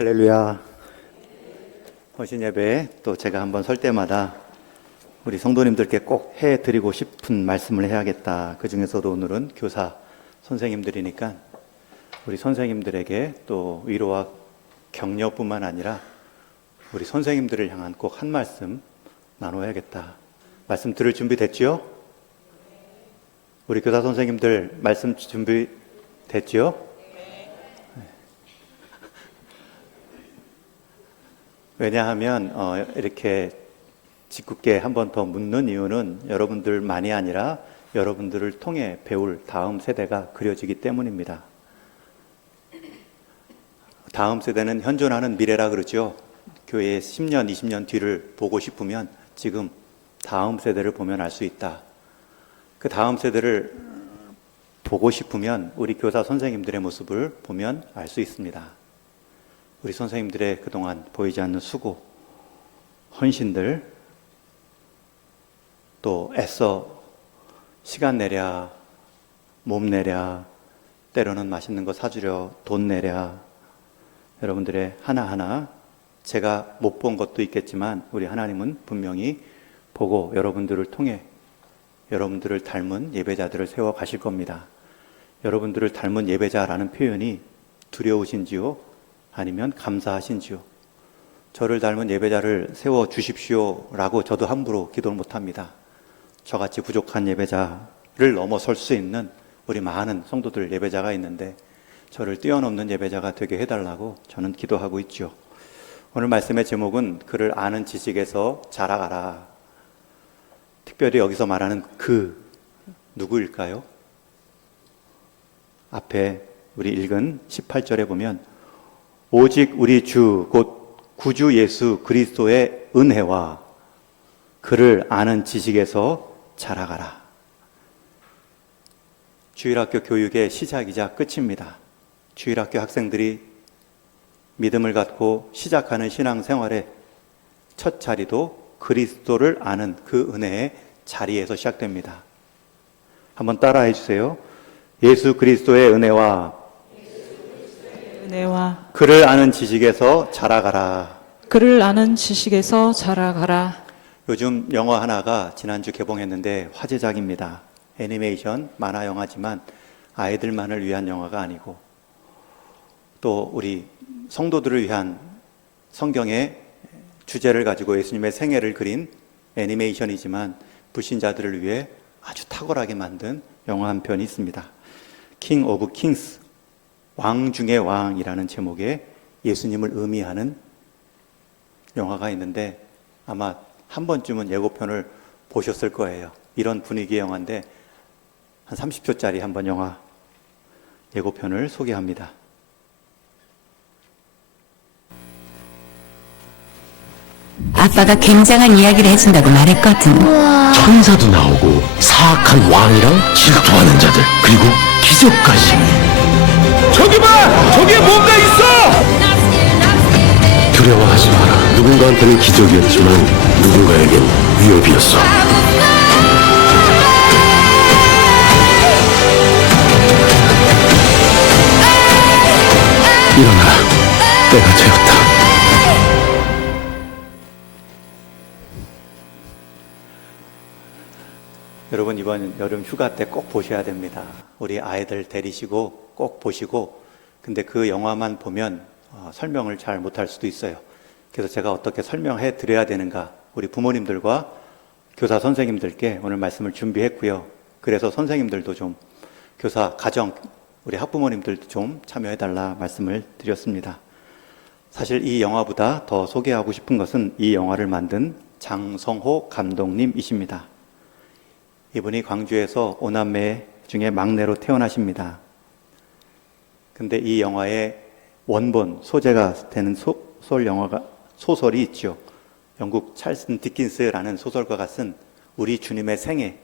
할렐루야. 헌신 예배 또 제가 한번 설 때마다 우리 성도님들께 꼭 해드리고 싶은 말씀을 해야겠다. 그 중에서도 오늘은 교사 선생님들이니까 우리 선생님들에게 또 위로와 격려뿐만 아니라 우리 선생님들을 향한 꼭 한 말씀 나눠야겠다. 말씀 들을 준비 됐지요? 우리 교사 선생님들 말씀 준비 됐지요? 왜냐하면 이렇게 짓궂게 한 번 더 묻는 이유는 여러분들만이 아니라 여러분들을 통해 배울 다음 세대가 그려지기 때문입니다. 다음 세대는 현존하는 미래라 그러죠. 교회의 10년, 20년 뒤를 보고 싶으면 지금 다음 세대를 보면 알 수 있다. 그 다음 세대를 보고 싶으면 우리 교사 선생님들의 모습을 보면 알 수 있습니다. 우리 선생님들의 그동안 보이지 않는 수고, 헌신들, 또 애써 시간 내랴, 몸 내랴, 때로는 맛있는 거 사주려 돈 내랴, 여러분들의 하나하나 제가 못 본 것도 있겠지만 우리 하나님은 분명히 보고 여러분들을 통해 여러분들을 닮은 예배자들을 세워 가실 겁니다. 여러분들을 닮은 예배자라는 표현이 두려우신지요? 아니면 감사하신지요? 저를 닮은 예배자를 세워 주십시오 라고 저도 함부로 기도를 못합니다. 저같이 부족한 예배자를 넘어설 수 있는 우리 많은 성도들 예배자가 있는데 저를 뛰어넘는 예배자가 되게 해달라고 저는 기도하고 있죠. 오늘 말씀의 제목은 그를 아는 지식에서 자라가라. 특별히 여기서 말하는 그 누구일까요? 앞에 우리 읽은 18절에 보면 오직 우리 주 곧 구주 예수 그리스도의 은혜와 그를 아는 지식에서 자라가라. 주일학교 교육의 시작이자 끝입니다. 주일학교 학생들이 믿음을 갖고 시작하는 신앙생활의 첫 자리도 그리스도를 아는 그 은혜의 자리에서 시작됩니다. 한번 따라해 주세요. 예수 그리스도의 은혜와 그를 아는 지식에서 자라가라. 그를 아는 지식에서 자라가라. 요즘 영화 하나가 지난주 개봉했는데 화제작입니다. 애니메이션 만화 영화지만 아이들만을 위한 영화가 아니고 또 우리 성도들을 위한 성경의 주제를 가지고 예수님의 생애를 그린 애니메이션이지만 불신자들을 위해 아주 탁월하게 만든 영화 한 편이 있습니다. 킹 오브 킹스, 왕 중의 왕이라는 제목의 예수님을 의미하는 영화가 있는데 아마 한 번쯤은 예고편을 보셨을 거예요. 이런 분위기의 영화인데 한 30초짜리 한번 영화 예고편을 소개합니다. 아빠가 굉장한 이야기를 해준다고 말했거든. 천사도 나오고 사악한 왕이랑 질투하는 자들 그리고 기적까지. 저기 봐! 저기에 뭔가 있어! 두려워하지 마라. 누군가한테는 기적이었지만 누군가에겐 위협이었어. 일어나라. 때가 되었다. 여러분 이번 여름 휴가 때 꼭 보셔야 됩니다. 우리 아이들 데리시고 꼭 보시고 근데 그 영화만 보면 설명을 잘 못할 수도 있어요. 그래서 제가 어떻게 설명해 드려야 되는가 우리 부모님들과 교사 선생님들께 오늘 말씀을 준비했고요. 그래서 선생님들도 좀 교사 가정 우리 학부모님들도 좀 참여해 달라 말씀을 드렸습니다. 사실 이 영화보다 더 소개하고 싶은 것은 이 영화를 만든 장성호 감독님이십니다. 이분이 광주에서 5남매 중에 막내로 태어나십니다. 근데 이 영화의 원본, 소재가 되는 소설이 있죠. 영국 찰슨 디킨스라는 소설가가 쓴 우리 주님의 생애,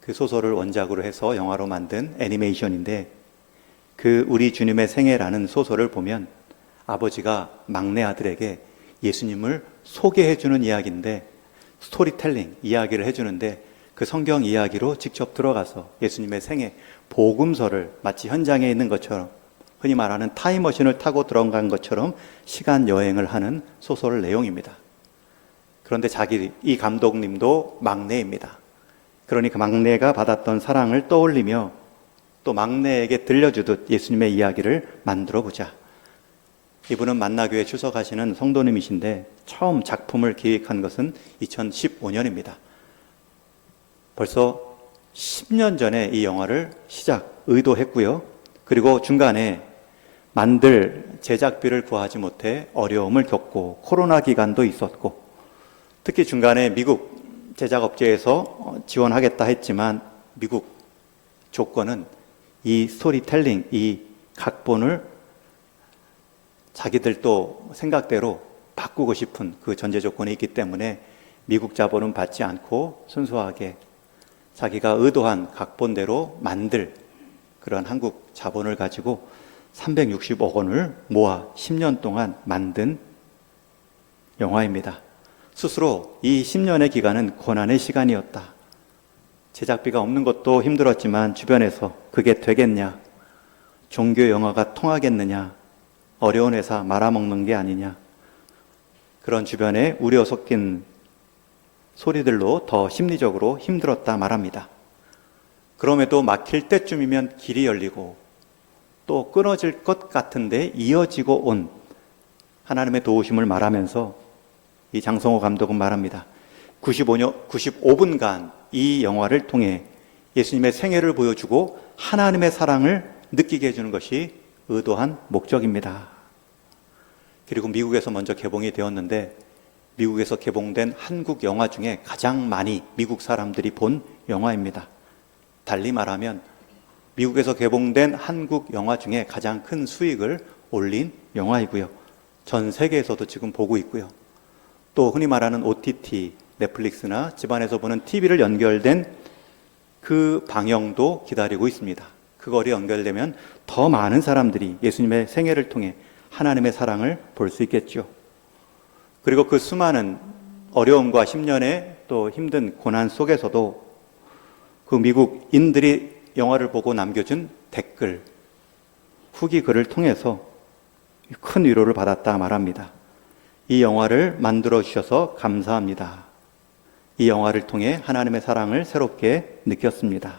그 소설을 원작으로 해서 영화로 만든 애니메이션인데 그 우리 주님의 생애라는 소설을 보면 아버지가 막내 아들에게 예수님을 소개해주는 이야기인데 스토리텔링, 이야기를 해주는데 그 성경 이야기로 직접 들어가서 예수님의 생애, 복음서를 마치 현장에 있는 것처럼 흔히 말하는 타임머신을 타고 들어간 것처럼 시간 여행을 하는 소설 내용입니다. 그런데 이 감독님도 막내입니다. 그러니 그 막내가 받았던 사랑을 떠올리며 또 막내에게 들려주듯 예수님의 이야기를 만들어 보자. 이분은 만나교회 출석하시는 성도님이신데 처음 작품을 기획한 것은 2015년입니다. 벌써 10년 전에 이 영화를 의도했고요. 그리고 중간에 만들 제작비를 구하지 못해 어려움을 겪고 코로나 기간도 있었고, 특히 중간에 미국 제작업체에서 지원하겠다 했지만 미국 조건은 이 스토리텔링, 이 각본을 자기들도 생각대로 바꾸고 싶은 그 전제 조건이 있기 때문에 미국 자본은 받지 않고 순수하게 자기가 의도한 각본대로 만들 그런 한국 자본을 가지고 360억 원을 모아 10년 동안 만든 영화입니다. 스스로 이 10년의 기간은 고난의 시간이었다. 제작비가 없는 것도 힘들었지만 주변에서 그게 되겠냐? 종교 영화가 통하겠느냐? 어려운 회사 말아먹는 게 아니냐? 그런 주변에 우려 섞인 소리들로 더 심리적으로 힘들었다 말합니다. 그럼에도 막힐 때쯤이면 길이 열리고 또 끊어질 것 같은데 이어지고 온 하나님의 도우심을 말하면서 이 장성호 감독은 말합니다. 95분간 이 영화를 통해 예수님의 생애를 보여주고 하나님의 사랑을 느끼게 해주는 것이 의도한 목적입니다. 그리고 미국에서 먼저 개봉이 되었는데 미국에서 개봉된 한국 영화 중에 가장 많이 미국 사람들이 본 영화입니다. 달리 말하면 미국에서 개봉된 한국 영화 중에 가장 큰 수익을 올린 영화이고요. 전 세계에서도 지금 보고 있고요. 또 흔히 말하는 OTT, 넷플릭스나 집안에서 보는 TV를 연결된 그 방영도 기다리고 있습니다. 그거리 연결되면 더 많은 사람들이 예수님의 생애를 통해 하나님의 사랑을 볼 수 있겠죠. 그리고 그 수많은 어려움과 10년의 또 힘든 고난 속에서도 그 미국인들이 영화를 보고 남겨준 댓글, 후기 글을 통해서 큰 위로를 받았다 말합니다. 이 영화를 만들어 주셔서 감사합니다. 이 영화를 통해 하나님의 사랑을 새롭게 느꼈습니다.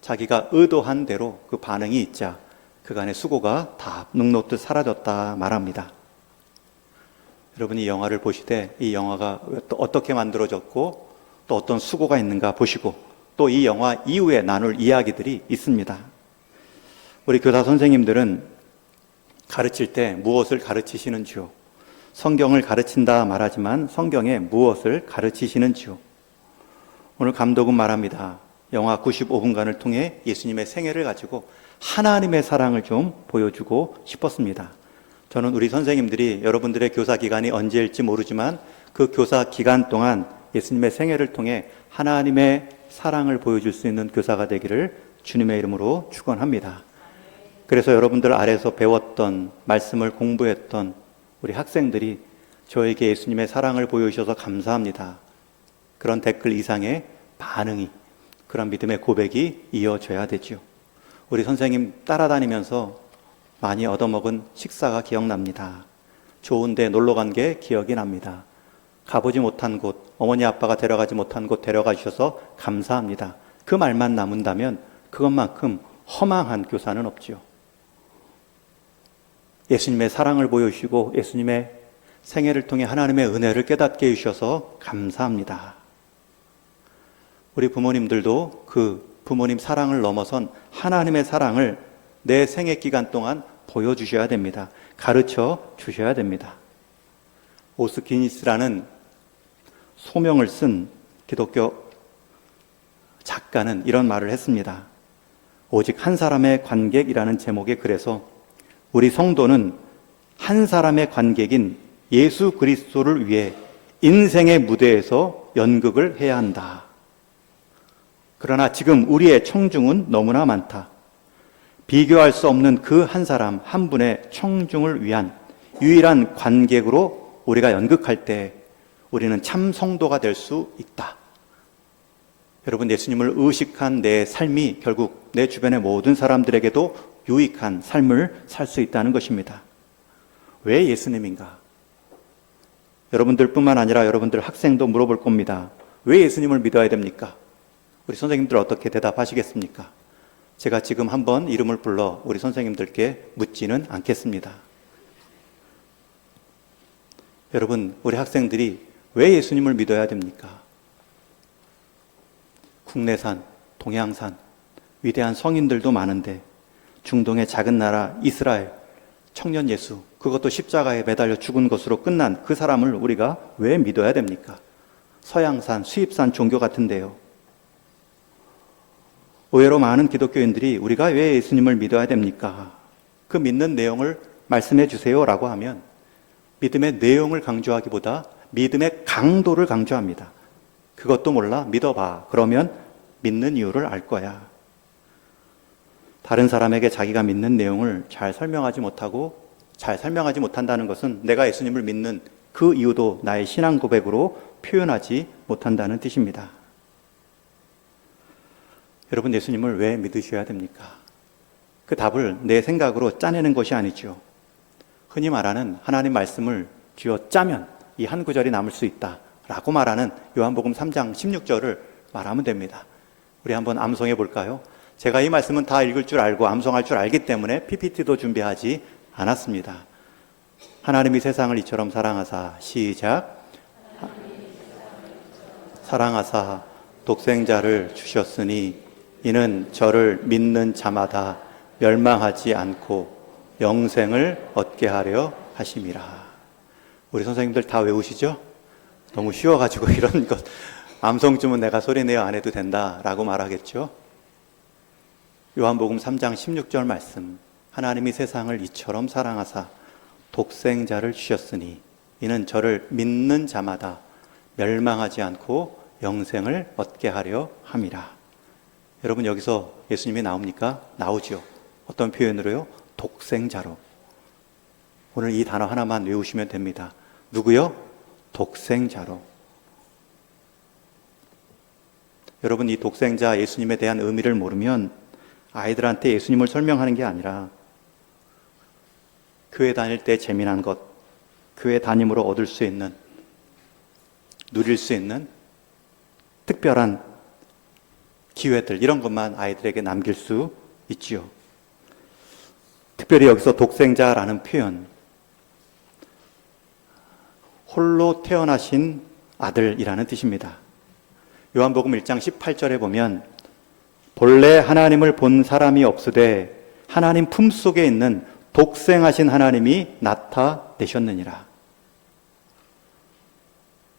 자기가 의도한 대로 그 반응이 있자 그간의 수고가 다 눅놓듯 사라졌다 말합니다. 여러분이 이 영화를 보시되 이 영화가 또 어떻게 만들어졌고 또 어떤 수고가 있는가 보시고 또 이 영화 이후에 나눌 이야기들이 있습니다. 우리 교사 선생님들은 가르칠 때 무엇을 가르치시는지요? 성경을 가르친다 말하지만 성경에 무엇을 가르치시는지요? 오늘 감독은 말합니다. 영화 95분간을 통해 예수님의 생애를 가지고 하나님의 사랑을 좀 보여주고 싶었습니다. 저는 우리 선생님들이 여러분들의 교사 기간이 언제일지 모르지만 그 교사 기간 동안 예수님의 생애를 통해 하나님의 사랑을 보여줄 수 있는 교사가 되기를 주님의 이름으로 축원합니다. 그래서 여러분들 아래서 배웠던 말씀을 공부했던 우리 학생들이 저에게 예수님의 사랑을 보여주셔서 감사합니다. 그런 댓글 이상의 반응이, 그런 믿음의 고백이 이어져야 되죠. 우리 선생님 따라다니면서 많이 얻어먹은 식사가 기억납니다. 좋은 데 놀러 간 게 기억이 납니다. 가보지 못한 곳, 어머니 아빠가 데려가지 못한 곳 데려가 주셔서 감사합니다. 그 말만 남은다면 그것만큼 허망한 교사는 없지요. 예수님의 사랑을 보여주시고 예수님의 생애를 통해 하나님의 은혜를 깨닫게 해주셔서 감사합니다. 우리 부모님들도 그 부모님 사랑을 넘어선 하나님의 사랑을 내 생애 기간 동안 보여주셔야 됩니다. 가르쳐 주셔야 됩니다. 오스기니스라는 소명을 쓴 기독교 작가는 이런 말을 했습니다. 오직 한 사람의 관객이라는 제목의 글에서 우리 성도는 한 사람의 관객인 예수 그리스도를 위해 인생의 무대에서 연극을 해야 한다. 그러나 지금 우리의 청중은 너무나 많다. 비교할 수 없는 그 한 사람 한 분의 청중을 위한 유일한 관객으로 우리가 연극할 때 우리는 참 성도가 될 수 있다. 여러분, 예수님을 의식한 내 삶이 결국 내 주변의 모든 사람들에게도 유익한 삶을 살 수 있다는 것입니다. 왜 예수님인가? 여러분들뿐만 아니라 여러분들 학생도 물어볼 겁니다. 왜 예수님을 믿어야 됩니까? 우리 선생님들 어떻게 대답하시겠습니까? 제가 지금 한번 이름을 불러 우리 선생님들께 묻지는 않겠습니다. 여러분, 우리 학생들이 왜 예수님을 믿어야 됩니까? 국내산, 동양산, 위대한 성인들도 많은데 중동의 작은 나라 이스라엘, 청년 예수, 그것도 십자가에 매달려 죽은 것으로 끝난 그 사람을 우리가 왜 믿어야 됩니까? 서양산, 수입산 종교 같은데요. 의외로 많은 기독교인들이 우리가 왜 예수님을 믿어야 됩니까? 그 믿는 내용을 말씀해 주세요 라고 하면 믿음의 내용을 강조하기보다 믿음의 강도를 강조합니다. 그것도 몰라? 믿어봐. 그러면 믿는 이유를 알 거야. 다른 사람에게 자기가 믿는 내용을 잘 설명하지 못한다는 것은 내가 예수님을 믿는 그 이유도 나의 신앙 고백으로 표현하지 못한다는 뜻입니다. 여러분, 예수님을 왜 믿으셔야 됩니까? 그 답을 내 생각으로 짜내는 것이 아니죠. 흔히 말하는 하나님 말씀을 쥐어 짜면 이 한 구절이 남을 수 있다 라고 말하는 요한복음 3장 16절을 말하면 됩니다. 우리 한번 암송해 볼까요? 제가 이 말씀은 다 읽을 줄 알고 암송할 줄 알기 때문에 PPT도 준비하지 않았습니다. 하나님이 세상을 이처럼 사랑하사, 시작. 사랑하사 독생자를 주셨으니 이는 저를 믿는 자마다 멸망하지 않고 영생을 얻게 하려 하심이라. 우리 선생님들 다 외우시죠? 너무 쉬워가지고 이런 것 암송쯤은 내가 소리내어 안 해도 된다라고 말하겠죠? 요한복음 3장 16절 말씀, 하나님이 세상을 이처럼 사랑하사 독생자를 주셨으니 이는 저를 믿는 자마다 멸망하지 않고 영생을 얻게 하려 함이라. 여러분, 여기서 예수님이 나옵니까? 나오죠. 어떤 표현으로요? 독생자로. 오늘 이 단어 하나만 외우시면 됩니다. 누구요? 독생자로. 여러분, 이 독생자 예수님에 대한 의미를 모르면 아이들한테 예수님을 설명하는 게 아니라 교회 다닐 때 재미난 것, 교회 다님으로 얻을 수 있는, 누릴 수 있는 특별한 기회들, 이런 것만 아이들에게 남길 수 있지요. 특별히 여기서 독생자라는 표현, 홀로 태어나신 아들이라는 뜻입니다. 요한복음 1장 18절에 보면 본래 하나님을 본 사람이 없으되 하나님 품속에 있는 독생하신 하나님이 나타내셨느니라.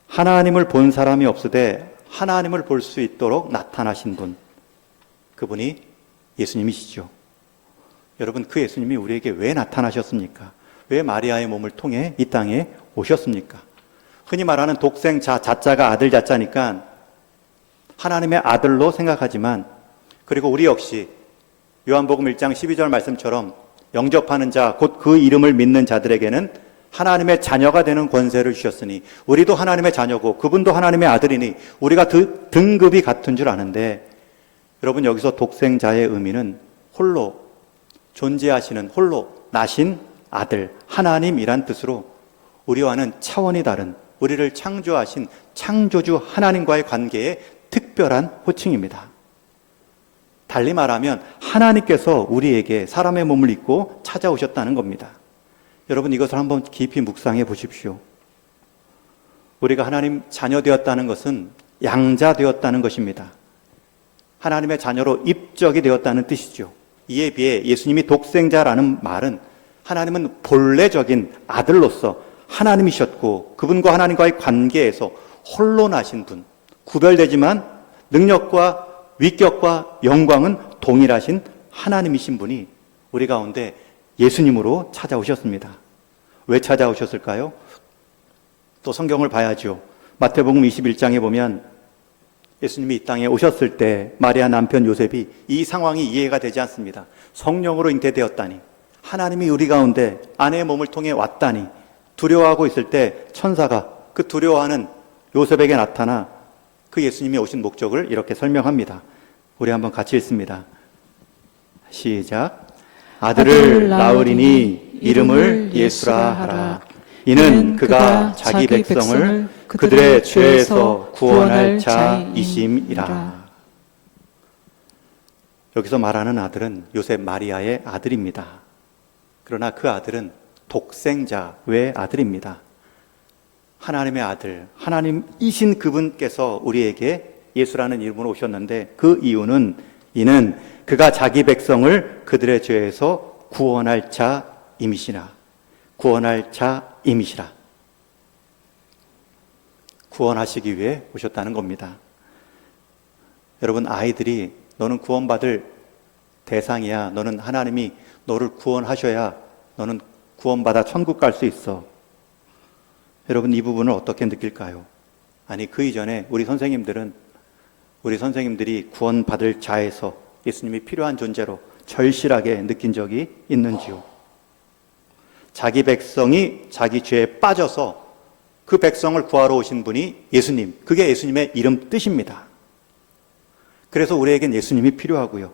하나님을 본 사람이 없으되 하나님을 볼 수 있도록 나타나신 분, 그분이 예수님이시죠. 여러분, 그 예수님이 우리에게 왜 나타나셨습니까? 왜 마리아의 몸을 통해 이 땅에 오셨습니까? 흔히 말하는 독생자, 자자가 아들 자자니까 하나님의 아들로 생각하지만, 그리고 우리 역시 요한복음 1장 12절 말씀처럼 영접하는 자, 곧 그 이름을 믿는 자들에게는 하나님의 자녀가 되는 권세를 주셨으니 우리도 하나님의 자녀고 그분도 하나님의 아들이니 우리가 등급이 같은 줄 아는데, 여러분, 여기서 독생자의 의미는 홀로 존재하시는, 홀로 나신 아들, 하나님이란 뜻으로 우리와는 차원이 다른, 우리를 창조하신 창조주 하나님과의 관계에 특별한 호칭입니다. 달리 말하면 하나님께서 우리에게 사람의 몸을 입고 찾아오셨다는 겁니다. 여러분, 이것을 한번 깊이 묵상해 보십시오. 우리가 하나님 자녀 되었다는 것은 양자 되었다는 것입니다. 하나님의 자녀로 입적이 되었다는 뜻이죠. 이에 비해 예수님이 독생자라는 말은 하나님은 본래적인 아들로서 하나님이셨고 그분과 하나님과의 관계에서 홀로 나신 분, 구별되지만 능력과 위격과 영광은 동일하신 하나님이신 분이 우리 가운데 예수님으로 찾아오셨습니다. 왜 찾아오셨을까요? 또 성경을 봐야죠. 마태복음 21장에 보면 예수님이 이 땅에 오셨을 때 마리아 남편 요셉이 이 상황이 이해가 되지 않습니다. 성령으로 잉태되었다니, 하나님이 우리 가운데 아내의 몸을 통해 왔다니, 두려워하고 있을 때 천사가 그 두려워하는 요셉에게 나타나 그 예수님이 오신 목적을 이렇게 설명합니다. 우리 한번 같이 읽습니다. 시작. 아들을 낳으리니 이름을 예수라 하라. 이는 그가 자기 백성을 그들의 죄에서 구원할 자이심이라. 여기서 말하는 아들은 요셉 마리아의 아들입니다. 그러나 그 아들은 독생자의 아들입니다. 하나님의 아들, 하나님이신 그분께서 우리에게 예수라는 이름으로 오셨는데 그 이유는 이는 그가 자기 백성을 그들의 죄에서 구원할 자임이시라. 구원할 자임이시라. 구원하시기 위해 오셨다는 겁니다. 여러분, 아이들이 너는 구원받을 대상이야. 너는 하나님이 너를 구원하셔야 너는 구원받아 천국 갈 수 있어. 여러분, 이 부분을 어떻게 느낄까요? 아니, 그 이전에 우리 선생님들이 구원받을 자에서 예수님이 필요한 존재로 절실하게 느낀 적이 있는지요? 자기 백성이 자기 죄에 빠져서 그 백성을 구하러 오신 분이 예수님, 그게 예수님의 이름 뜻입니다. 그래서 우리에겐 예수님이 필요하고요.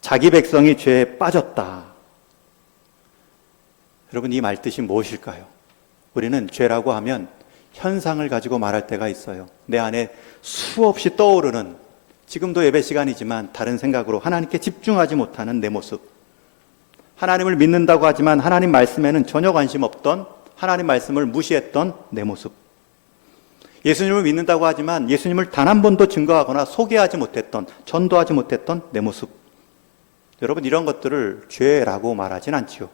자기 백성이 죄에 빠졌다. 여러분, 이 말 뜻이 무엇일까요? 우리는 죄라고 하면 현상을 가지고 말할 때가 있어요. 내 안에 수없이 떠오르는, 지금도 예배 시간이지만 다른 생각으로 하나님께 집중하지 못하는 내 모습, 하나님을 믿는다고 하지만 하나님 말씀에는 전혀 관심 없던, 하나님 말씀을 무시했던 내 모습, 예수님을 믿는다고 하지만 예수님을 단 한 번도 증거하거나 소개하지 못했던, 전도하지 못했던 내 모습. 여러분, 이런 것들을 죄라고 말하진 않지요.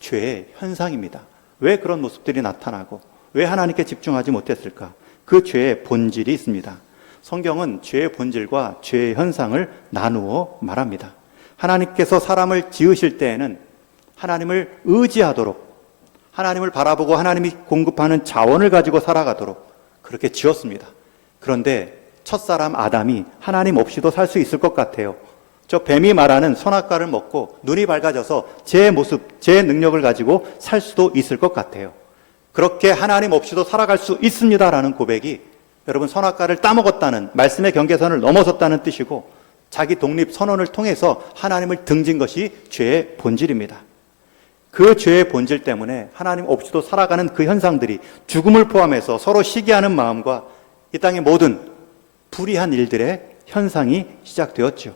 죄의 현상입니다. 왜 그런 모습들이 나타나고 왜 하나님께 집중하지 못했을까? 그 죄의 본질이 있습니다. 성경은 죄의 본질과 죄의 현상을 나누어 말합니다. 하나님께서 사람을 지으실 때에는 하나님을 의지하도록, 하나님을 바라보고 하나님이 공급하는 자원을 가지고 살아가도록 그렇게 지었습니다. 그런데 첫사람 아담이 하나님 없이도 살 수 있을 것 같아요. 저 뱀이 말하는 선악과를 먹고 눈이 밝아져서 제 모습, 제 능력을 가지고 살 수도 있을 것 같아요. 그렇게 하나님 없이도 살아갈 수 있습니다라는 고백이 여러분, 선악과를 따먹었다는, 말씀의 경계선을 넘어섰다는 뜻이고, 자기 독립 선언을 통해서 하나님을 등진 것이 죄의 본질입니다. 그 죄의 본질 때문에 하나님 없이도 살아가는 그 현상들이 죽음을 포함해서 서로 시기하는 마음과 이 땅의 모든 불의한 일들의 현상이 시작되었죠.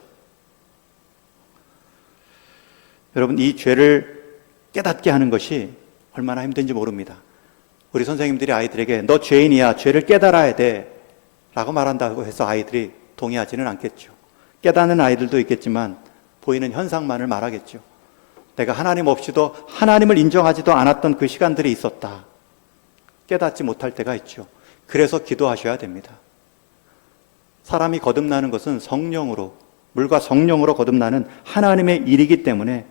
여러분, 이 죄를 깨닫게 하는 것이 얼마나 힘든지 모릅니다. 우리 선생님들이 아이들에게 너 죄인이야, 죄를 깨달아야 돼 라고 말한다고 해서 아이들이 동의하지는 않겠죠. 깨닫는 아이들도 있겠지만 보이는 현상만을 말하겠죠. 내가 하나님 없이도 하나님을 인정하지도 않았던 그 시간들이 있었다. 깨닫지 못할 때가 있죠. 그래서 기도하셔야 됩니다. 사람이 거듭나는 것은 성령으로, 물과 성령으로 거듭나는 하나님의 일이기 때문에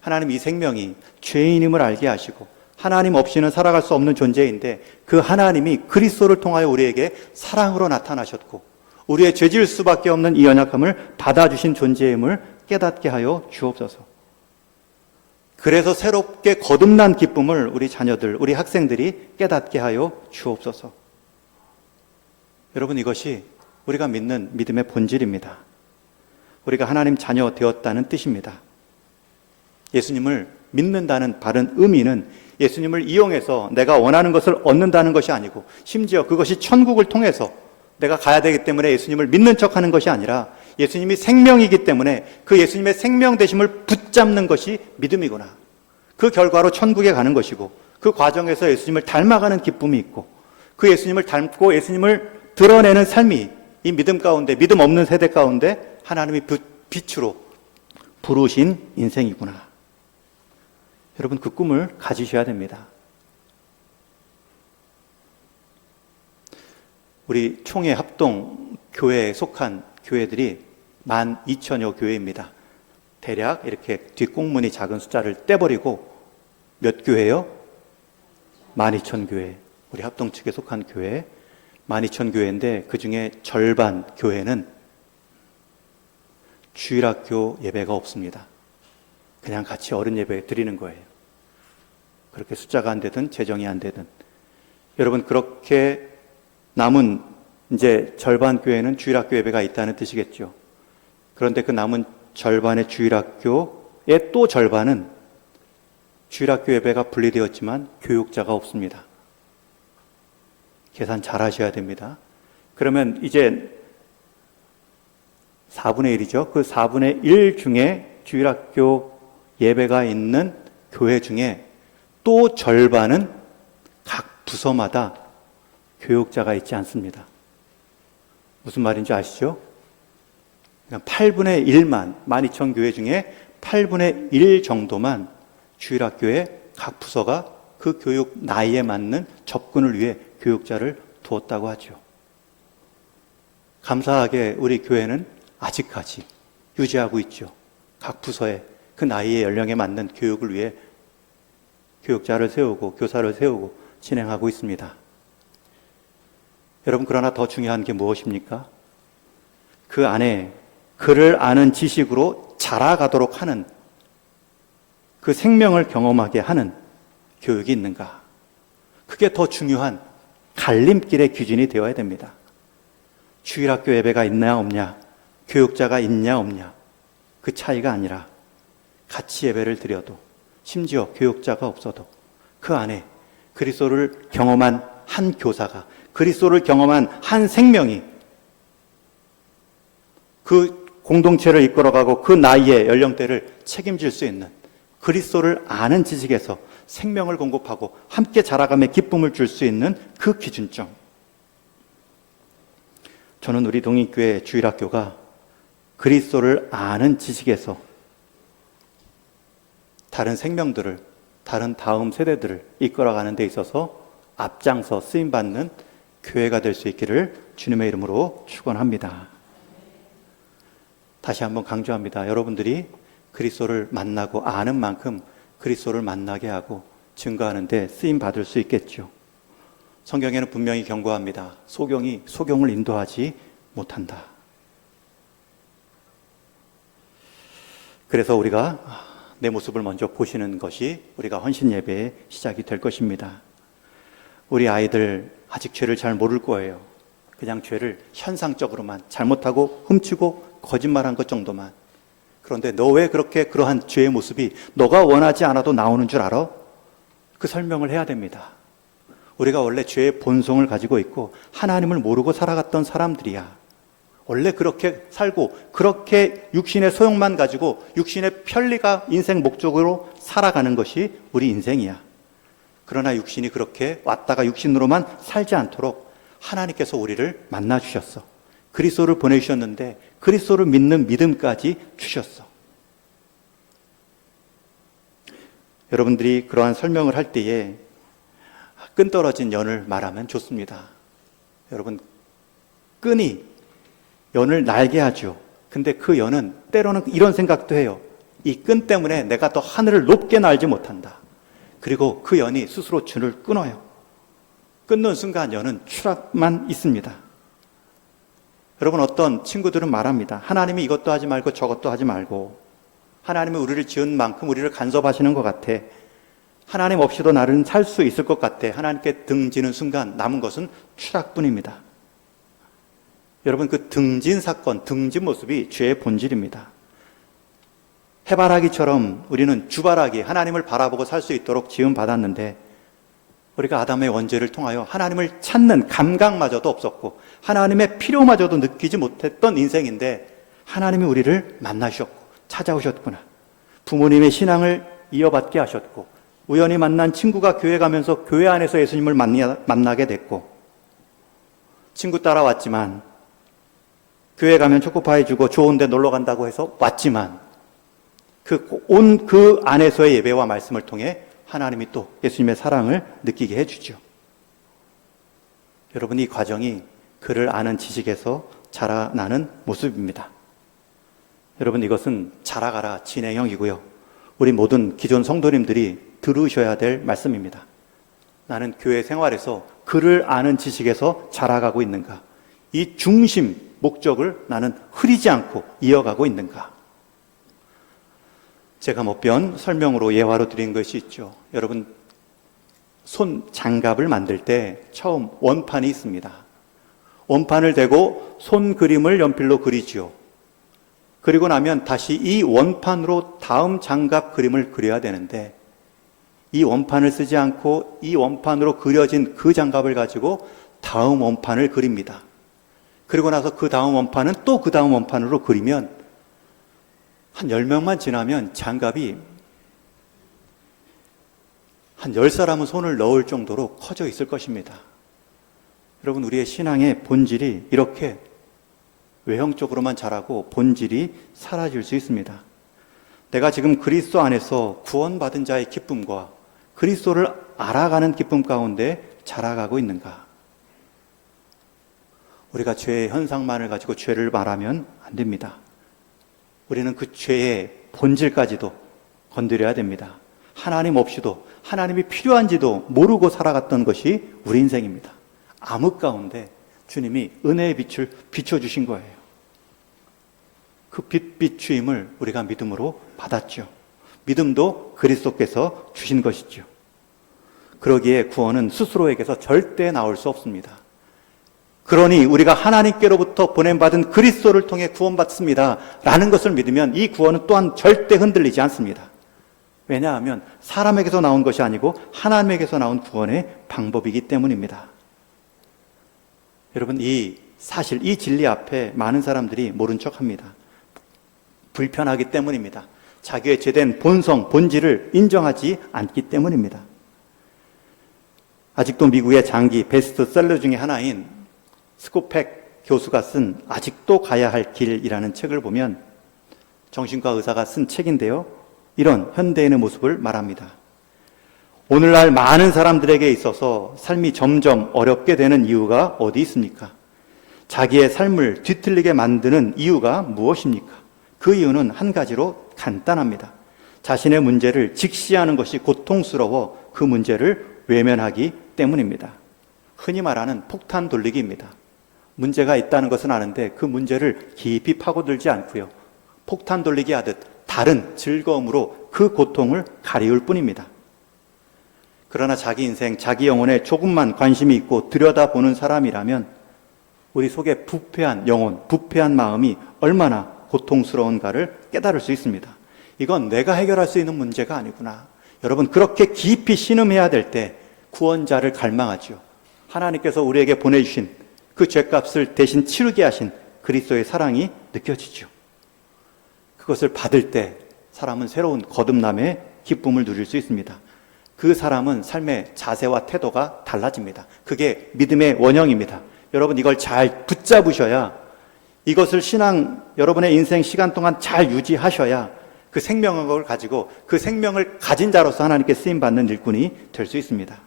하나님 이 생명이 죄인임을 알게 하시고 하나님 없이는 살아갈 수 없는 존재인데 그 하나님이 그리스도를 통하여 우리에게 사랑으로 나타나셨고 우리의 죄질 수밖에 없는 이 연약함을 받아주신 존재임을 깨닫게 하여 주옵소서. 그래서 새롭게 거듭난 기쁨을 우리 자녀들, 우리 학생들이 깨닫게 하여 주옵소서. 여러분, 이것이 우리가 믿는 믿음의 본질입니다. 우리가 하나님 자녀 되었다는 뜻입니다. 예수님을 믿는다는 바른 의미는 예수님을 이용해서 내가 원하는 것을 얻는다는 것이 아니고, 심지어 그것이 천국을 통해서 내가 가야 되기 때문에 예수님을 믿는 척하는 것이 아니라 예수님이 생명이기 때문에 그 예수님의 생명 되심을 붙잡는 것이 믿음이구나. 그 결과로 천국에 가는 것이고, 그 과정에서 예수님을 닮아가는 기쁨이 있고, 그 예수님을 닮고 예수님을 드러내는 삶이 이 믿음 가운데, 믿음 없는 세대 가운데 하나님이 빛으로 부르신 인생이구나. 여러분, 그 꿈을 가지셔야 됩니다. 우리 총회 합동 교회에 속한 교회들이 12,000여 교회입니다. 대략 이렇게 뒷공문이 작은 숫자를 떼버리고 몇 교회요? 12,000교회. 우리 합동 측에 속한 교회 12,000교회인데 그 중에 절반 교회는 주일학교 예배가 없습니다. 그냥 같이 어른 예배 드리는 거예요. 그렇게 숫자가 안 되든 재정이 안 되든. 여러분, 그렇게 남은 이제 절반 교회는 주일학교 예배가 있다는 뜻이겠죠. 그런데 그 남은 절반의 주일학교의 또 절반은 주일학교 예배가 분리되었지만 교육자가 없습니다. 계산 잘 하셔야 됩니다. 그러면 이제 4분의 1이죠. 그 4분의 1 중에 주일학교 예배가 있는 교회 중에 또 절반은 각 부서마다 교육자가 있지 않습니다. 무슨 말인지 아시죠? 8분의 1만, 12,000교회 중에 8분의 1 정도만 주일학교에 각 부서가 그 교육 나이에 맞는 접근을 위해 교육자를 두었다고 하죠. 감사하게 우리 교회는 아직까지 유지하고 있죠. 각 부서에 그 나이의 연령에 맞는 교육을 위해 교육자를 세우고 교사를 세우고 진행하고 있습니다. 여러분, 그러나 더 중요한 게 무엇입니까? 그 안에 그를 아는 지식으로 자라가도록 하는, 그 생명을 경험하게 하는 교육이 있는가? 그게 더 중요한 갈림길의 기준이 되어야 됩니다. 주일학교 예배가 있냐 없냐, 교육자가 있냐 없냐, 그 차이가 아니라 같이 예배를 드려도, 심지어 교육자가 없어도 그 안에 그리스도를 경험한 한 교사가, 그리스도를 경험한 한 생명이 그 공동체를 이끌어가고 그 나이의 연령대를 책임질 수 있는, 그리스도를 아는 지식에서 생명을 공급하고 함께 자라감에 기쁨을 줄 수 있는 그 기준점. 저는 우리 동익교회 주일학교가 그리스도를 아는 지식에서 다른 생명들을, 다른 다음 세대들을 이끌어가는 데 있어서 앞장서 쓰임받는 교회가 될 수 있기를 주님의 이름으로 축원합니다. 다시 한번 강조합니다. 여러분들이 그리스도를 만나고 아는 만큼 그리스도를 만나게 하고 증거하는 데 쓰임받을 수 있겠죠. 성경에는 분명히 경고합니다. 소경이 소경을 인도하지 못한다. 그래서 우리가 내 모습을 먼저 보시는 것이 우리가 헌신 예배의 시작이 될 것입니다. 우리 아이들 아직 죄를 잘 모를 거예요. 그냥 죄를 현상적으로만, 잘못하고 훔치고 거짓말한 것 정도만. 그런데 너 왜 그렇게 그러한 죄의 모습이 너가 원하지 않아도 나오는 줄 알아? 그 설명을 해야 됩니다. 우리가 원래 죄의 본성을 가지고 있고 하나님을 모르고 살아갔던 사람들이야. 원래 그렇게 살고 그렇게 육신의 소용만 가지고 육신의 편리가 인생 목적으로 살아가는 것이 우리 인생이야. 그러나 육신이 그렇게 왔다가 육신으로만 살지 않도록 하나님께서 우리를 만나 주셨어. 그리스도를 보내주셨는데 그리스도를 믿는 믿음까지 주셨어. 여러분들이 그러한 설명을 할 때에 끈 떨어진 연을 말하면 좋습니다. 여러분, 끈이 연을 날게 하죠. 근데 그 연은 때로는 이런 생각도 해요. 이 끈 때문에 내가 더 하늘을 높게 날지 못한다. 그리고 그 연이 스스로 줄을 끊어요. 끊는 순간 연은 추락만 있습니다. 여러분, 어떤 친구들은 말합니다. 하나님이 이것도 하지 말고 저것도 하지 말고, 하나님이 우리를 지은 만큼 우리를 간섭하시는 것 같아. 하나님 없이도 나는 살 수 있을 것 같아. 하나님께 등지는 순간 남은 것은 추락뿐입니다. 여러분, 그 등진 사건, 등진 모습이 죄의 본질입니다. 해바라기처럼 우리는 주바라기, 하나님을 바라보고 살 수 있도록 지음받았는데 우리가 아담의 원죄를 통하여 하나님을 찾는 감각마저도 없었고 하나님의 필요마저도 느끼지 못했던 인생인데 하나님이 우리를 만나셨고 찾아오셨구나. 부모님의 신앙을 이어받게 하셨고 우연히 만난 친구가 교회 가면서 교회 안에서 예수님을 만나게 됐고 친구 따라왔지만 교회 가면 초코파이 주고 좋은 데 놀러 간다고 해서 왔지만 그 안에서의 예배와 말씀을 통해 하나님이 또 예수님의 사랑을 느끼게 해주죠. 여러분, 이 과정이 그를 아는 지식에서 자라나는 모습입니다. 여러분, 이것은 자라가라 진행형이고요. 우리 모든 기존 성도님들이 들으셔야 될 말씀입니다. 나는 교회 생활에서 그를 아는 지식에서 자라가고 있는가? 이 중심, 목적을 나는 흐리지 않고 이어가고 있는가? 제가 몇 번 설명으로 예화로 드린 것이 있죠. 여러분, 손 장갑을 만들 때 처음 원판이 있습니다. 원판을 대고 손 그림을 연필로 그리지요. 그리고 나면 다시 이 원판으로 다음 장갑 그림을 그려야 되는데 이 원판을 쓰지 않고 이 원판으로 그려진 그 장갑을 가지고 다음 원판을 그립니다. 그리고 나서 그 다음 원판은 또 그 다음 원판으로 그리면 한 10명만 지나면 장갑이 한 10사람은 손을 넣을 정도로 커져 있을 것입니다. 여러분, 우리의 신앙의 본질이 이렇게 외형적으로만 자라고 본질이 사라질 수 있습니다. 내가 지금 그리스도 안에서 구원받은 자의 기쁨과 그리스도를 알아가는 기쁨 가운데 자라가고 있는가? 우리가 죄의 현상만을 가지고 죄를 말하면 안 됩니다. 우리는 그 죄의 본질까지도 건드려야 됩니다. 하나님 없이도 하나님이 필요한지도 모르고 살아갔던 것이 우리 인생입니다. 암흑 가운데 주님이 은혜의 빛을 비춰주신 거예요. 그 빛 비추임을 우리가 믿음으로 받았죠. 믿음도 그리스도께서 주신 것이죠. 그러기에 구원은 스스로에게서 절대 나올 수 없습니다. 그러니 우리가 하나님께로부터 보냄받은 그리스도를 통해 구원받습니다 라는 것을 믿으면 이 구원은 또한 절대 흔들리지 않습니다. 왜냐하면 사람에게서 나온 것이 아니고 하나님에게서 나온 구원의 방법이기 때문입니다. 여러분, 이 사실, 이 진리 앞에 많은 사람들이 모른 척합니다. 불편하기 때문입니다. 자기의 죄된 본성, 본질을 인정하지 않기 때문입니다. 아직도 미국의 장기 베스트셀러 중에 하나인 스코펙 교수가 쓴 아직도 가야 할 길이라는 책을 보면 정신과 의사가 쓴 책인데요, 이런 현대인의 모습을 말합니다. 오늘날 많은 사람들에게 있어서 삶이 점점 어렵게 되는 이유가 어디 있습니까? 자기의 삶을 뒤틀리게 만드는 이유가 무엇입니까? 그 이유는 한 가지로 간단합니다. 자신의 문제를 직시하는 것이 고통스러워 그 문제를 외면하기 때문입니다. 흔히 말하는 폭탄 돌리기입니다. 문제가 있다는 것은 아는데 그 문제를 깊이 파고들지 않고요, 폭탄 돌리기 하듯 다른 즐거움으로 그 고통을 가리울 뿐입니다. 그러나 자기 인생, 자기 영혼에 조금만 관심이 있고 들여다보는 사람이라면 우리 속에 부패한 영혼, 부패한 마음이 얼마나 고통스러운가를 깨달을 수 있습니다. 이건 내가 해결할 수 있는 문제가 아니구나. 여러분, 그렇게 깊이 신음해야 될 때 구원자를 갈망하죠. 하나님께서 우리에게 보내주신 그 죄값을 대신 치르게 하신 그리스도의 사랑이 느껴지죠. 그것을 받을 때 사람은 새로운 거듭남의 기쁨을 누릴 수 있습니다. 그 사람은 삶의 자세와 태도가 달라집니다. 그게 믿음의 원형입니다. 여러분, 이걸 잘 붙잡으셔야, 이것을 여러분의 인생 시간 동안 잘 유지하셔야 그 생명을 가지고 그 생명을 가진 자로서 하나님께 쓰임받는 일꾼이 될 수 있습니다.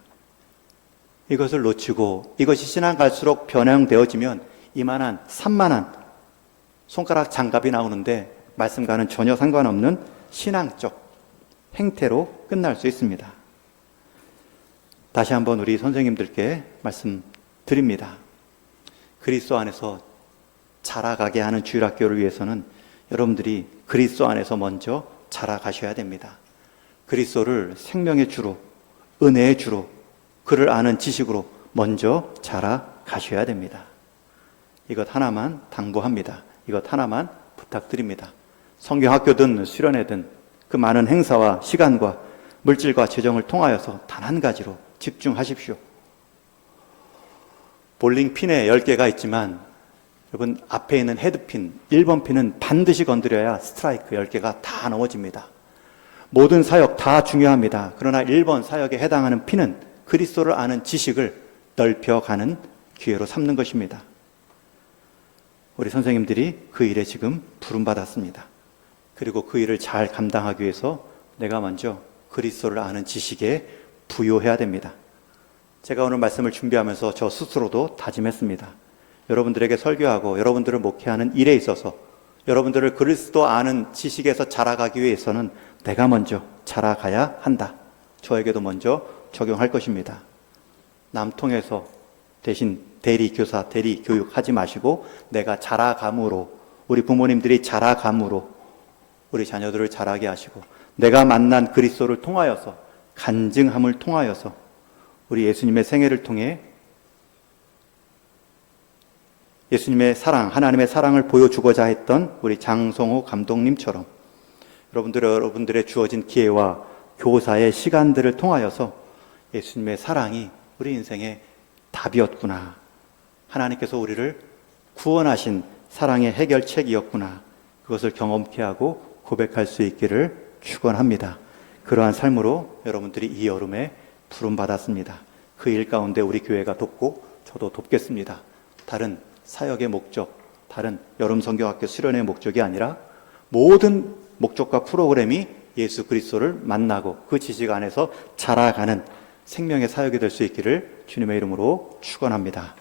이것을 놓치고 이것이 신앙 갈수록 변형되어지면 이만한 산만한 손가락 장갑이 나오는데 말씀과는 전혀 상관없는 신앙적 행태로 끝날 수 있습니다. 다시 한번 우리 선생님들께 말씀드립니다. 그리스도 안에서 자라가게 하는 주일학교를 위해서는 여러분들이 그리스도 안에서 먼저 자라가셔야 됩니다. 그리스도를 생명의 주로, 은혜의 주로, 그를 아는 지식으로 먼저 자라가셔야 됩니다. 이것 하나만 당부합니다. 이것 하나만 부탁드립니다. 성경학교든 수련회든 그 많은 행사와 시간과 물질과 재정을 통하여서 단 한 가지로 집중하십시오. 볼링 핀에 10개가 있지만 여러분, 앞에 있는 헤드핀 1번 핀은 반드시 건드려야 스트라이크 10개가 다 넘어집니다. 모든 사역 다 중요합니다. 그러나 1번 사역에 해당하는 핀은 그리스도를 아는 지식을 넓혀가는 기회로 삼는 것입니다. 우리 선생님들이 그 일에 지금 부름받았습니다. 그리고 그 일을 잘 감당하기 위해서 내가 먼저 그리스도를 아는 지식에 부요해야 됩니다. 제가 오늘 말씀을 준비하면서 저 스스로도 다짐했습니다. 여러분들에게 설교하고 여러분들을 목회하는 일에 있어서 여러분들을 그리스도 아는 지식에서 자라가기 위해서는 내가 먼저 자라가야 한다. 저에게도 먼저 적용할 것입니다. 남 통해서 대신 대리 교사, 대리 교육 하지 마시고 내가 자라감으로, 우리 부모님들이 자라감으로 우리 자녀들을 자라게 하시고 내가 만난 그리스도를 통하여서, 간증함을 통하여서 우리 예수님의 생애를 통해 예수님의 사랑, 하나님의 사랑을 보여주고자 했던 우리 장성호 감독님처럼 여러분들의 주어진 기회와 교사의 시간들을 통하여서 예수님의 사랑이 우리 인생의 답이었구나, 하나님께서 우리를 구원하신 사랑의 해결책이었구나, 그것을 경험케 하고 고백할 수 있기를 축원합니다. 그러한 삶으로 여러분들이 이 여름에 부름받았습니다. 그 일 가운데 우리 교회가 돕고 저도 돕겠습니다. 다른 사역의 목적, 다른 여름 성경학교 수련의 목적이 아니라 모든 목적과 프로그램이 예수 그리스도를 만나고 그 지식 안에서 자라가는 생명의 사역이 될 수 있기를 주님의 이름으로 축원합니다.